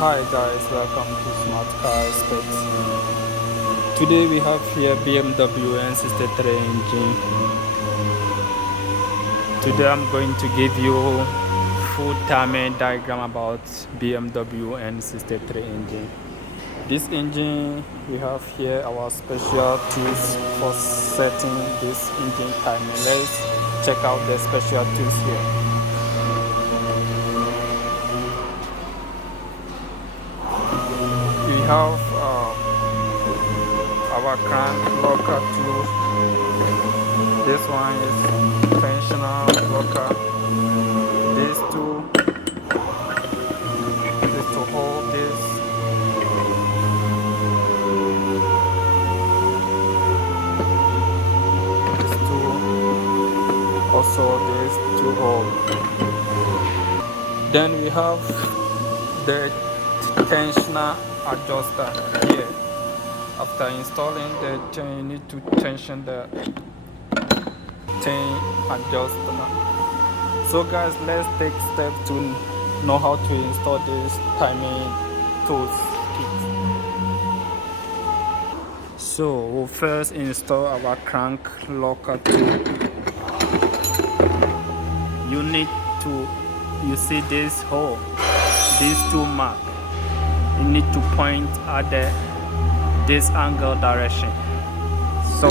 Hi guys, welcome to Smart Car Specs. Today we have here BMW N63 engine. Today I'm going to give you full timing diagram about BMW N63 engine. This engine, we have here our special tools for setting this engine timing. Let's check out the special tools here. We have our crank locker tool. This one is tensional locker. These two is to hold this. These two also this to hold. Then we have the tensioner adjuster here. After installing the chain, you need to tension the chain adjuster. So guys, let's take steps to know how to install this timing tools kit. So we'll first install our crank locker tool. You need to, you see this hole, these two marks. You need to point at this angle direction. So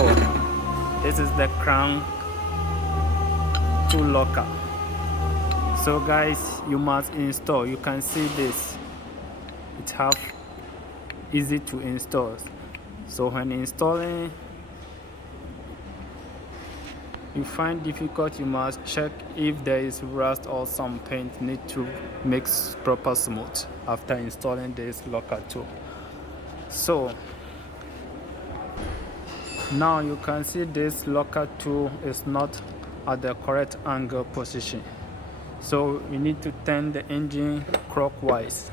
this is the crank tool locker. So guys, you must install. You can see this, it's half easy to install. So when installing you find difficult, you must check if there is rust or some paint need to mix proper smooth after installing this locker tool. So now you can see this locker tool is not at the correct angle position. So we need to turn the engine clockwise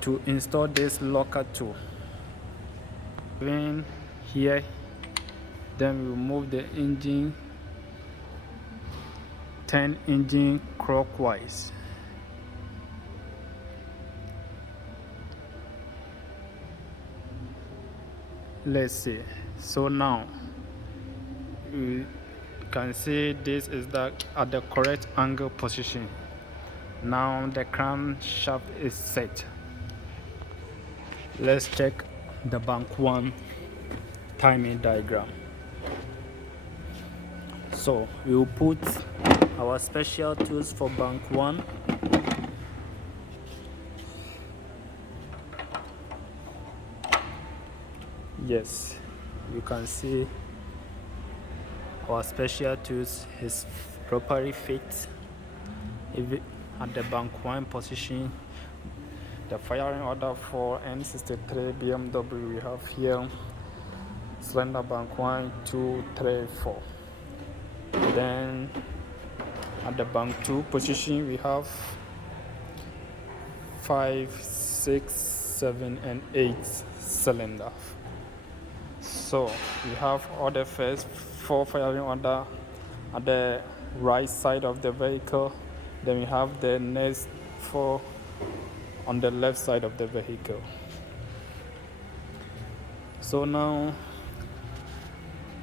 to install this locker tool. Then here, then we move the engine, turn engine clockwise. Let's see. So now you can see this is at the correct angle position. Now the crankshaft is set. Let's check the bank 1 timing diagram. So we will put our special tools for bank 1. Yes, you can see our special tools is properly fit at the bank 1 position. The firing order for N63 BMW we have here cylinder bank 1, 2, 3, 4. Then at the bank 2 position we have 5, 6, 7 and 8 cylinder. So we have order first 4 firing order at the right side of the vehicle. Then we have the next 4 on the left side of the vehicle. So now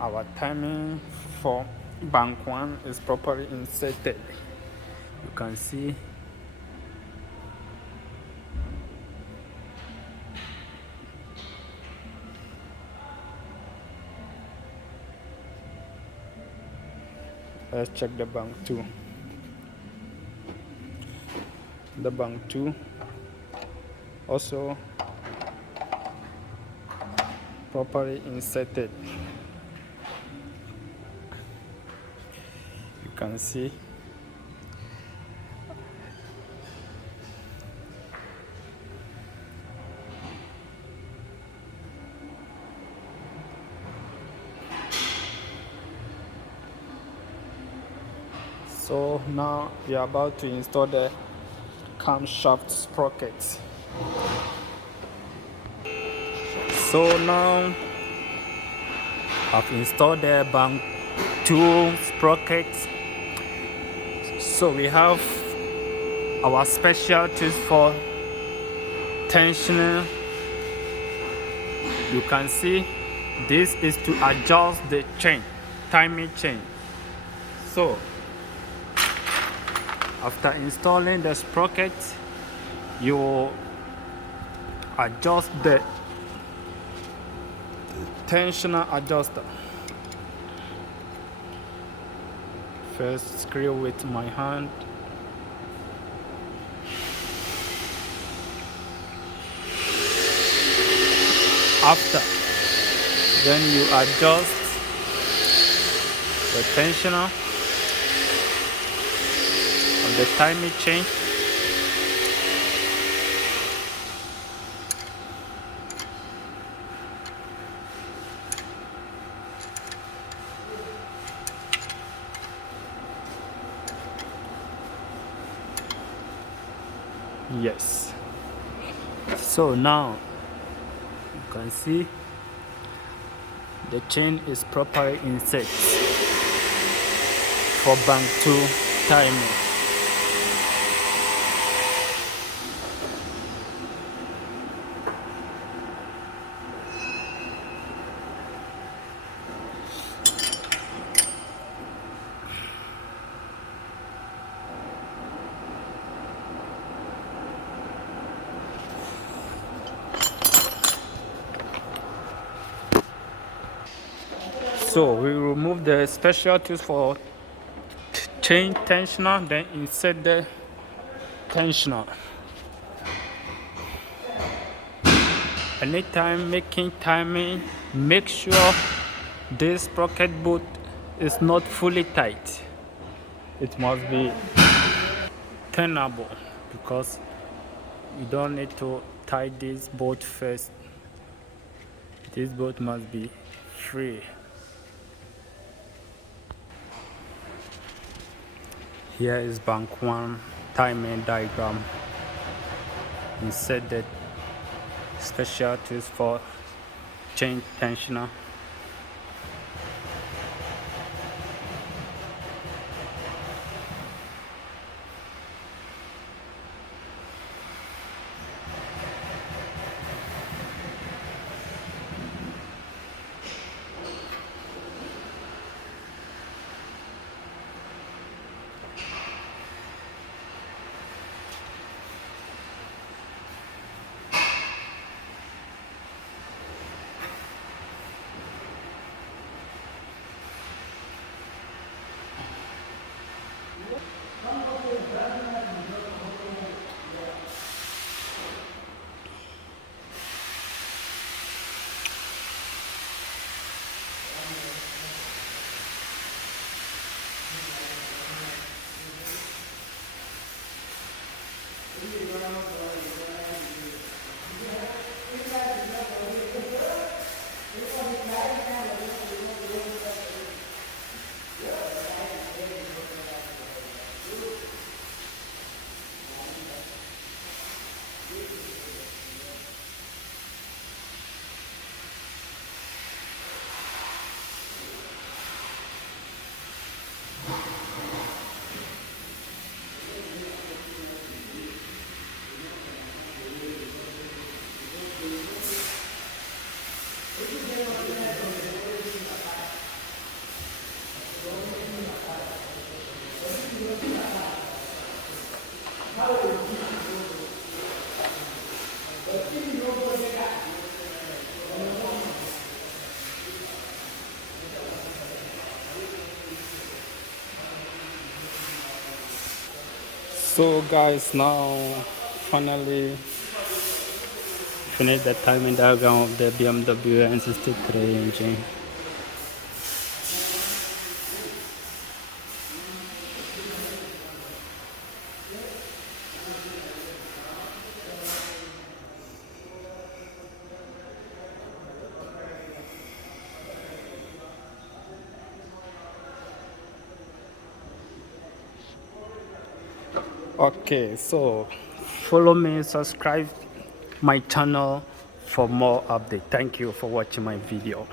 our timing for bank 1 is properly inserted. You can see let's check the bank 2. The bank 2 also properly inserted. You can see so now we are about to install the camshaft sprockets. So now I've installed the bank 2 sprockets. So we have our special tools for tensioner. You can see this is to adjust the chain, timing chain. So after installing the sprocket, you adjust the tensioner adjuster. First screw with my hand. After, then you adjust the tensioner of the timing chain. Yes. So now you can see the chain is properly inset for bank 2 timing. So we remove the special tools for chain tensioner, then insert the tensioner. Anytime making timing, make sure this sprocket bolt is not fully tight. It must be tenable because you don't need to tie this bolt first. This bolt must be free. Here is bank 1 timing diagram. Insert the special tools for chain tensioner. So guys, now finally finished the timing diagram of the BMW N63 engine. Okay, so follow me, subscribe my channel for more update. Thank you for watching my video.